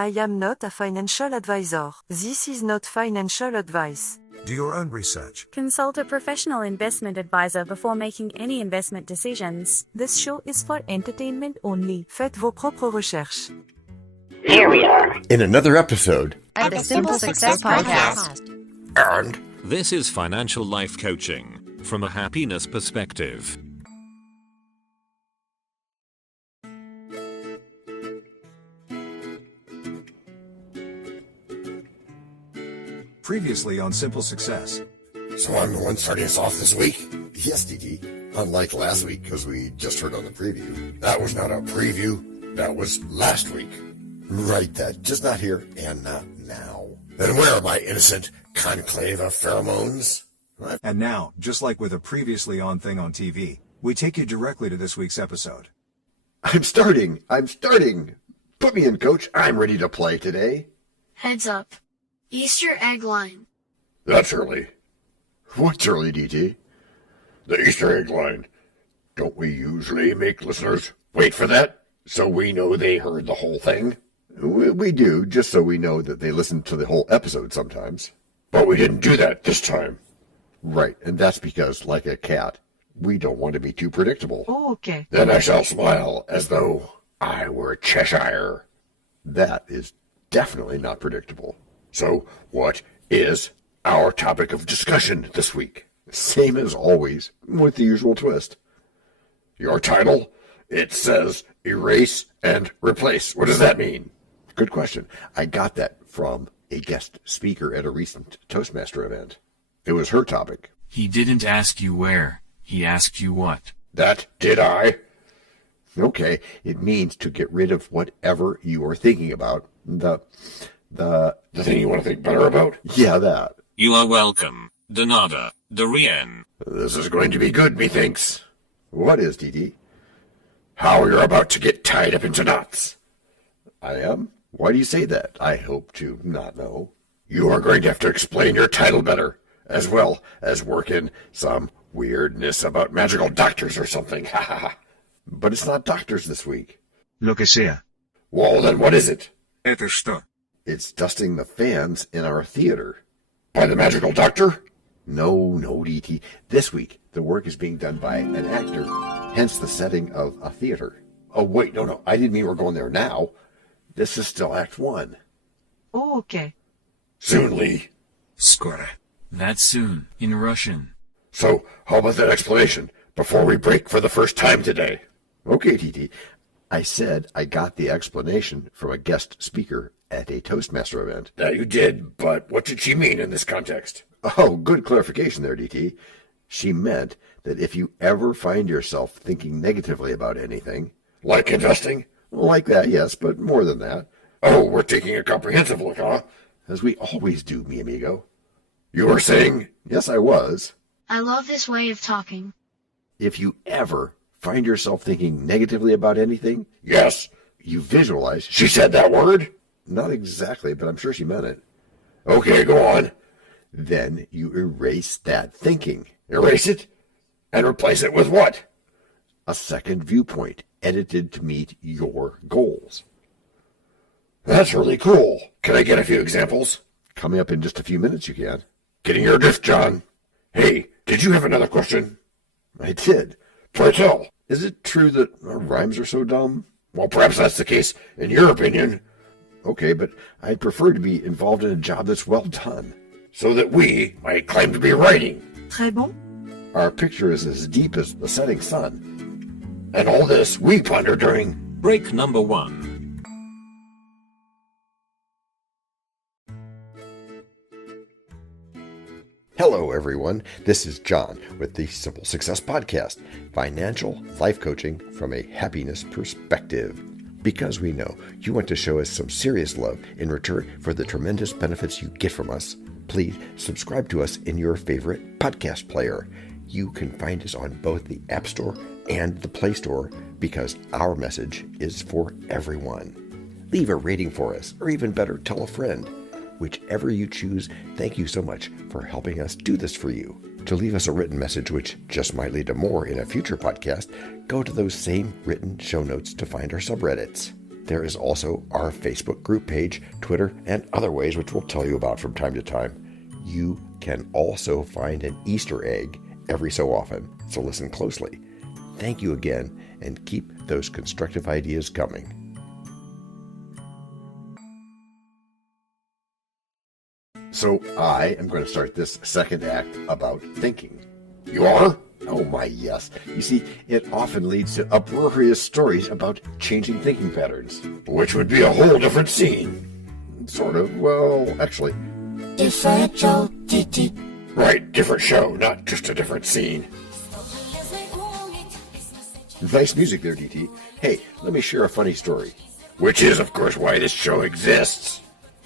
I am not a financial advisor. This is not financial advice. Do your own research. Consult a professional investment advisor before making any investment decisions. This show is for entertainment only. Faites vos propres recherches. Here we are in another episode of the Simple Success Podcast. And this is financial life coaching from a happiness perspective. Previously on Simple Success. So I'm the one starting us off this week? Yes, DT. Unlike last week, because we just heard on the preview. That was not a preview. That was last week. Right, that. Just not here and not now. Then where are my innocent conclave of pheromones? And now, just like with a previously on thing on TV, we take you directly to this week's episode. I'm starting. Put me in, coach. I'm ready to play today. Heads up. Easter egg line. That's early. What's early, DT? The Easter egg line. Don't we usually make listeners wait for that so we know they heard the whole thing? We do, just so we know that they listened to the whole episode sometimes. But we didn't do that this time. Right, and that's because, like a cat, we don't want to be too predictable. Oh, okay. Then I shall smile as though I were Cheshire. That is definitely not predictable. So, what is our topic of discussion this week? Same as always, with the usual twist. Your title? It says erase and replace. What does that mean? Good question. I got that from a guest speaker at a recent Toastmaster event. It was her topic. He didn't ask you where. He asked you what. That did I? Okay, it means to get rid of whatever you are thinking about. The thing you want to think better about? Yeah, that. You are welcome, Donada, Darien. This is going to be good, methinks. What is, DD? How you're about to get tied up into knots. I am? Why do you say that? I hope to not know. You are going to have to explain your title better, as well as work in some weirdness about magical doctors or something. Ha ha ha. But it's not doctors this week. Lo que sea. Well, then what is it? Esto. It's dusting the fans in our theater. By the magical doctor? No, DT. This week, the work is being done by an actor, hence the setting of a theater. Oh, wait, no. I didn't mean we're going there now. This is still Act 1. Oh, okay. Soon, Lee. Skoro. That's soon, in Russian. So, how about that explanation before we break for the first time today? Okay, TT. I said I got the explanation from a guest speaker at a Toastmaster event. That you did, but what did she mean in this context? Oh, good clarification there, DT. She meant that if you ever find yourself thinking negatively about anything... Like investing? Like that, yes, but more than that. Oh, we're taking a comprehensive look, huh? As we always do, mi amigo. You were saying? Yes, I was. I love this way of talking. If you ever find yourself thinking negatively about anything... Yes. You visualize... She said that word? Not exactly, but I'm sure she meant it. Okay, go on. Then you erase that thinking. Erase it? And replace it with what? A second viewpoint, edited to meet your goals. That's really cool. Can I get a few examples? Coming up in just a few minutes, you can. Getting your drift, John. Hey, did you have another question? I did. Pray tell. Is it true that our rhymes are so dumb? Well, perhaps that's the case, in your opinion. Okay, but I'd prefer to be involved in a job that's well done, so that we might claim to be writing. Très bon. Our picture is as deep as the setting sun. And all this we ponder during break number 1. Hello, everyone. This is John with the Simple Success Podcast, financial life coaching from a happiness perspective. Because we know you want to show us some serious love in return for the tremendous benefits you get from us, please subscribe to us in your favorite podcast player. You can find us on both the App Store and the Play Store because our message is for everyone. Leave a rating for us, or even better, tell a friend. Whichever you choose, thank you so much for helping us do this for you. To leave us a written message, which just might lead to more in a future podcast, go to those same written show notes to find our subreddits. There is also our Facebook group page, Twitter, and other ways which we'll tell you about from time to time. You can also find an Easter egg every so often, so listen closely. Thank you again, and keep those constructive ideas coming. So I am going to start this second act about thinking. You are? Oh my, yes. You see, it often leads to uproarious stories about changing thinking patterns. Which would be a whole different scene. Sort of. Well, actually. Different show, TT. Right, different show, not just a different scene. Nice music there, DT. Hey, let me share a funny story. Which is, of course, why this show exists.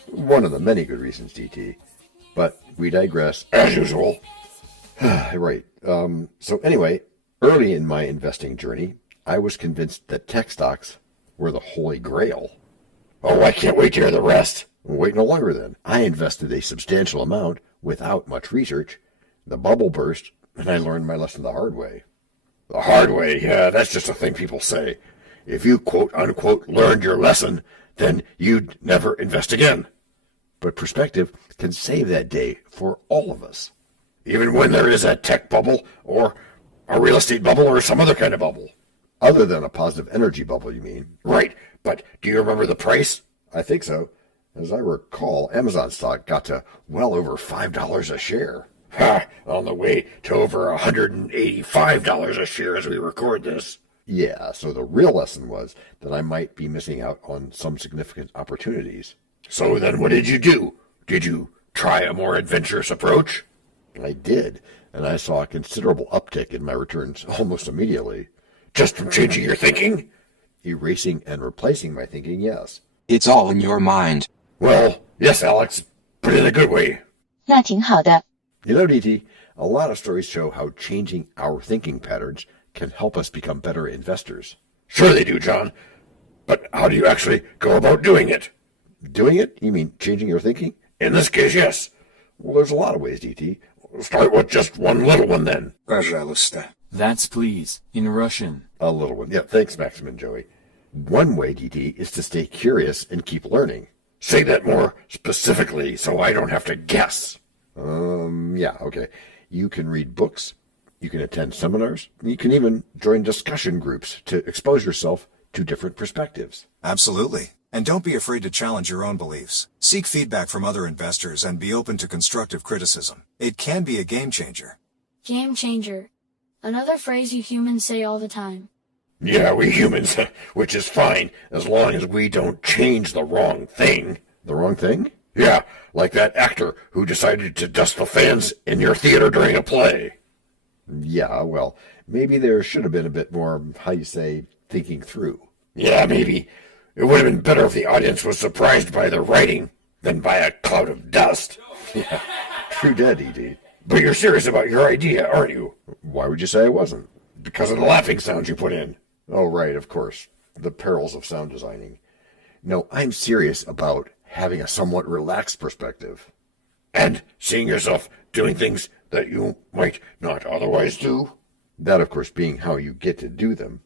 One of the many good reasons, DT. But we digress, as usual. Right. So anyway, early in my investing journey, I was convinced that tech stocks were the holy grail. Oh, I can't wait to hear the rest. Wait no longer then. I invested a substantial amount without much research. The bubble burst, and I learned my lesson the hard way. The hard way? Yeah, that's just a thing people say. If you quote-unquote learned your lesson, then you'd never invest again. But perspective can save that day for all of us. Even when there is a tech bubble, or a real estate bubble, or some other kind of bubble. Other than a positive energy bubble, you mean? Right, but do you remember the price? I think so. As I recall, Amazon stock got to well over $5 a share. Ha! On the way to over $185 a share as we record this. Yeah, so the real lesson was that I might be missing out on some significant opportunities. So then what did you do? Did you try a more adventurous approach? I did, and I saw a considerable uptick in my returns almost immediately. Just from changing your thinking? Erasing and replacing my thinking, yes. It's all in your mind. Well, yes, Alex, but in a good way. 那挺好的。 You know, DT, a lot of stories show how changing our thinking patterns can help us become better investors. Sure they do, John. But how do you actually go about doing it? Doing it? You mean changing your thinking? In this case, yes. Well, there's a lot of ways, DT. Start with just one little one, then. Пожалуйста. That's please, in Russian. A little one. Yeah, thanks, Maxim and Joey. One way, DT, is to stay curious and keep learning. Say that more specifically so I don't have to guess. Yeah, okay. You can read books, you can attend seminars, you can even join discussion groups to expose yourself to different perspectives. Absolutely. And don't be afraid to challenge your own beliefs. Seek feedback from other investors and be open to constructive criticism. It can be a game changer. Game changer. Another phrase you humans say all the time. Yeah, we humans, which is fine, as long as we don't change the wrong thing. The wrong thing? Yeah, like that actor who decided to dust the fans in your theater during a play. Yeah, well, maybe there should have been a bit more, how you say, thinking through. Yeah, maybe. It would have been better if the audience was surprised by the writing than by a cloud of dust. Yeah, true dead, E.D. But you're serious about your idea, aren't you? Why would you say I wasn't? Because of the laughing sounds you put in. Oh, right, of course. The perils of sound designing. No, I'm serious about having a somewhat relaxed perspective. And seeing yourself doing things that you might not otherwise do? That, of course, being how you get to do them.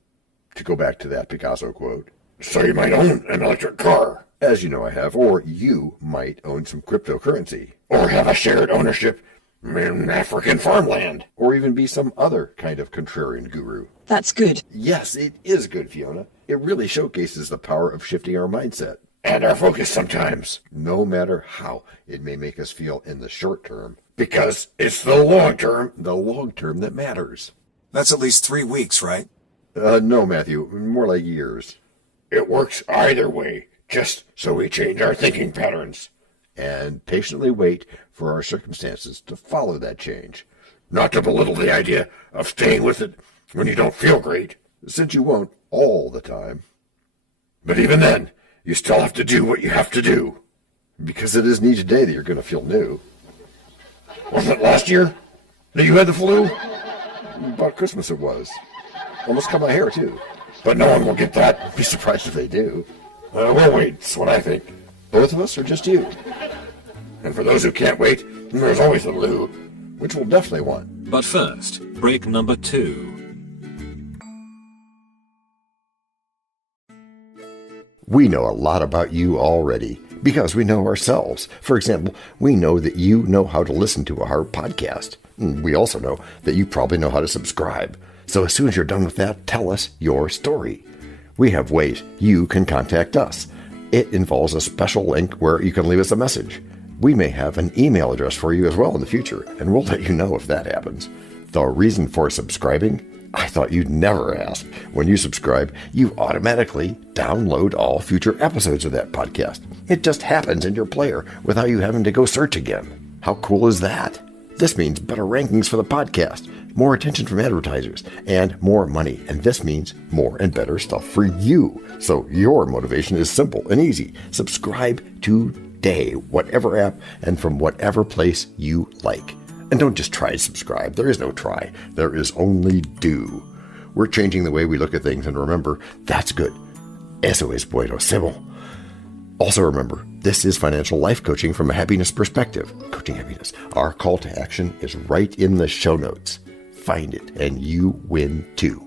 To go back to that Picasso quote. So you might own an electric car. As you know I have. Or you might own some cryptocurrency. Or have a shared ownership in African farmland. Or even be some other kind of contrarian guru. That's good. Yes, it is good, Fiona. It really showcases the power of shifting our mindset. And our focus sometimes. No matter how it may make us feel in the short term. Because it's the long term. The long term that matters. That's at least 3 weeks, right? No, Matthew. More like years. It works either way. Just so we change our thinking patterns. And patiently wait for our circumstances to follow that change. Not to belittle the idea of staying with it when you don't feel great, since you won't all the time. But even then, you still have to do what you have to do. Because it isn't each day that you're going to feel new. Wasn't it last year that you had the flu? About Christmas it was. Almost cut my hair, too. But no one will get that. Be surprised if they do. We'll wait, that's what I think. Both of us or just you? And for those who can't wait, there's always the Lou, which we'll definitely want. But first, break number 2. We know a lot about you already because we know ourselves. For example, we know that you know how to listen to our podcast. We also know that you probably know how to subscribe. So as soon as you're done with that, tell us your story. We have ways you can contact us. It involves a special link where you can leave us a message. We may have an email address for you as well in the future, and we'll let you know if that happens. The reason for subscribing? I thought you'd never ask. When you subscribe, you automatically download all future episodes of that podcast. It just happens in your player without you having to go search again. How cool is that? This means better rankings for the podcast, more attention from advertisers, and more money. And this means more and better stuff for you. So your motivation is simple and easy. Subscribe today, whatever app and from whatever place you like. And don't just try to subscribe. There is no try. There is only do. We're changing the way we look at things, and remember, that's good. Eso es buenísimo. Also remember, this is financial life coaching from a happiness perspective. Coaching happiness. Our call to action is right in the show notes. Find it, and you win too.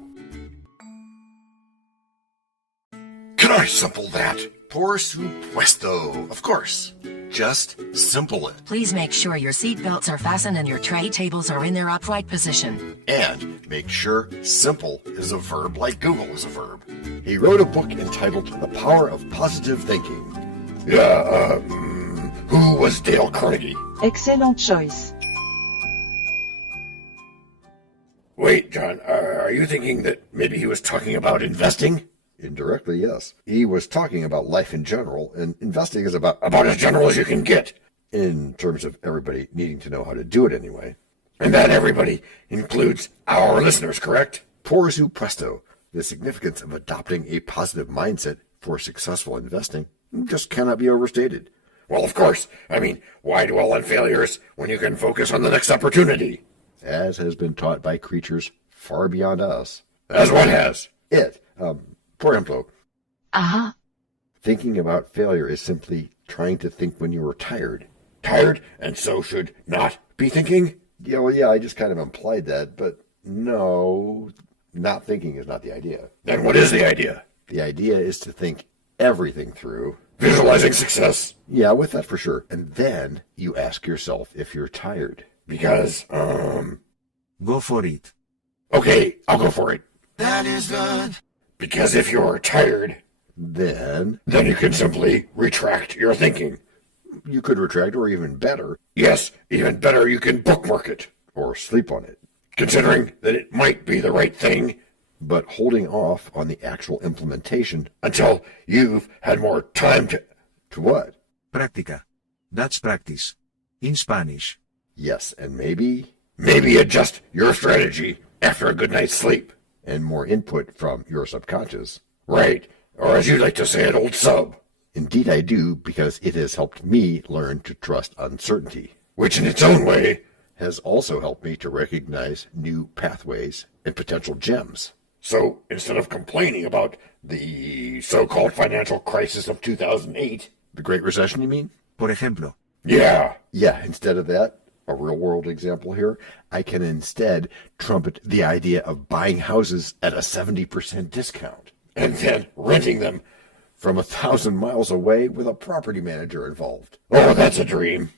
Can I simple that? Por supuesto. Of course. Just simple it. Please make sure your seat belts are fastened and your tray tables are in their upright position. And make sure simple is a verb like Google is a verb. He wrote a book entitled The Power of Positive Thinking. Who was Dale Carnegie? Excellent choice. Wait, John, are you thinking that maybe he was talking about investing? Indirectly, yes. He was talking about life in general, and investing is about as general as you can get. In terms of everybody needing to know how to do it anyway. And that everybody includes our listeners, correct? Por supuesto. The significance of adopting a positive mindset for successful investing just cannot be overstated. Well, of course. I mean, why dwell on failures when you can focus on the next opportunity? As has been taught by creatures far beyond us. As what has? For example, Uh-huh. thinking about failure is simply trying to think when you are tired. Tired, and so should not be thinking? Yeah, I just kind of implied that, but no, not thinking is not the idea. Then what is the idea? The idea is to think everything through. Visualizing success? Yeah, with that for sure. And then you ask yourself if you're tired. Because, Go for it. Okay, I'll go for it. That is good. Because if you're tired, then you can simply retract your thinking. You could retract, or even better. Yes, even better, you can bookmark it. Or sleep on it. Considering that it might be the right thing. But holding off on the actual implementation until you've had more time to... To what? Práctica. That's practice. In Spanish. Yes, and maybe adjust your strategy after a good night's sleep. And more input from your subconscious. Right, or as you like to say it, old sub. Indeed I do, because it has helped me learn to trust uncertainty. Which in its own way has also helped me to recognize new pathways and potential gems. So instead of complaining about the so-called financial crisis of 2008... The Great Recession, you mean? Por ejemplo. Yeah, instead of that, a real-world example here, I can instead trumpet the idea of buying houses at a 70% discount. And then renting them from 1,000 miles away with a property manager involved. Oh, that's a dream.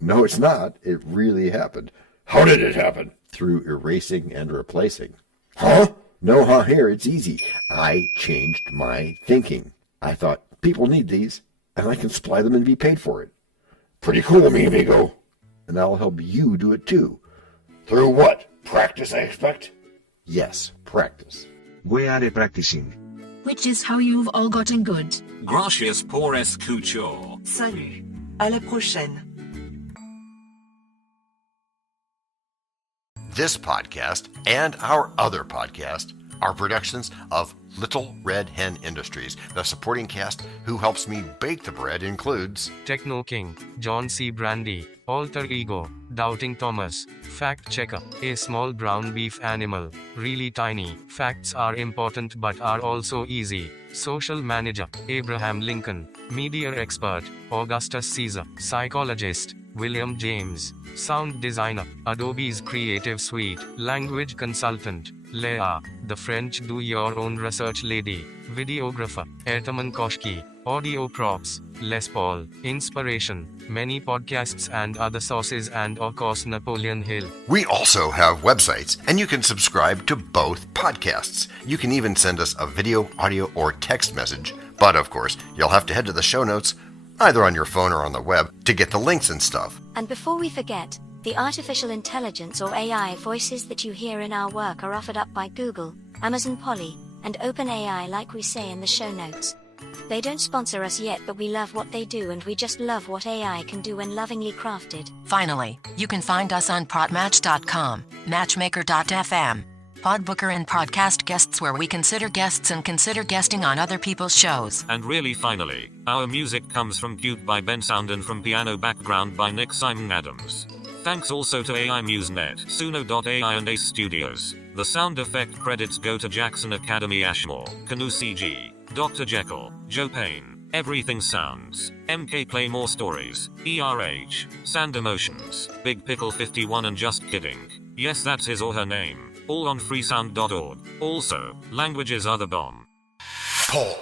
No, it's not. It really happened. How did it happen? Through erasing and replacing. Huh? No, here, it's easy. I changed my thinking. I thought, people need these, and I can supply them and be paid for it. Pretty cool, mi amigo. And I'll help you do it too. Through what? Practice, I expect? Yes, practice. We are practicing. Which is how you've all gotten good. Gracias por escuchar. Salut. À la prochaine. This podcast and our other podcast are productions of Little Red Hen Industries. The supporting cast who helps me bake the bread includes Techno King, John Brandy, Alter Ego, Doubting Thomas, Fact Checker, a small brown beef animal, really tiny. Facts are important but are also easy. Social Manager, Abraham Lincoln, Media Expert, Augustus Caesar, Psychologist, William James, Sound Designer, Adobe's Creative Suite, Language Consultant, Leah, the French do-your-own research lady, videographer, Ertaman Koshki, audio props, Les Paul, inspiration, many podcasts and other sources, and of course Napoleon Hill. We also have websites, and you can subscribe to both podcasts. You can even send us a video, audio, or text message, but of course, you'll have to head to the show notes, either on your phone or on the web, to get the links and stuff. And before we forget, the artificial intelligence or AI voices that you hear in our work are offered up by Google, Amazon Polly, and OpenAI, like we say in the show notes. They don't sponsor us yet, but we love what they do, and we just love what AI can do when lovingly crafted. Finally, you can find us on podmatch.com, matchmaker.fm, Podbooker, and Podcast Guests, where we consider guests and consider guesting on other people's shows. And really finally, our music comes from Cute by Ben Sound and from Piano Background by Nick Simon Adams. Thanks also to AI MuseNet, Suno.ai and Ace Studios. The sound effect credits go to Jackson Academy Ashmore, Canoe CG, Dr. Jekyll, Joe Payne, Everything Sounds, MK Play More Stories, ERH, Sand Emotions, Big Pickle 51 and Just Kidding. Yes, that's his or her name. All on freesound.org. Also, languages are the bomb. Paul.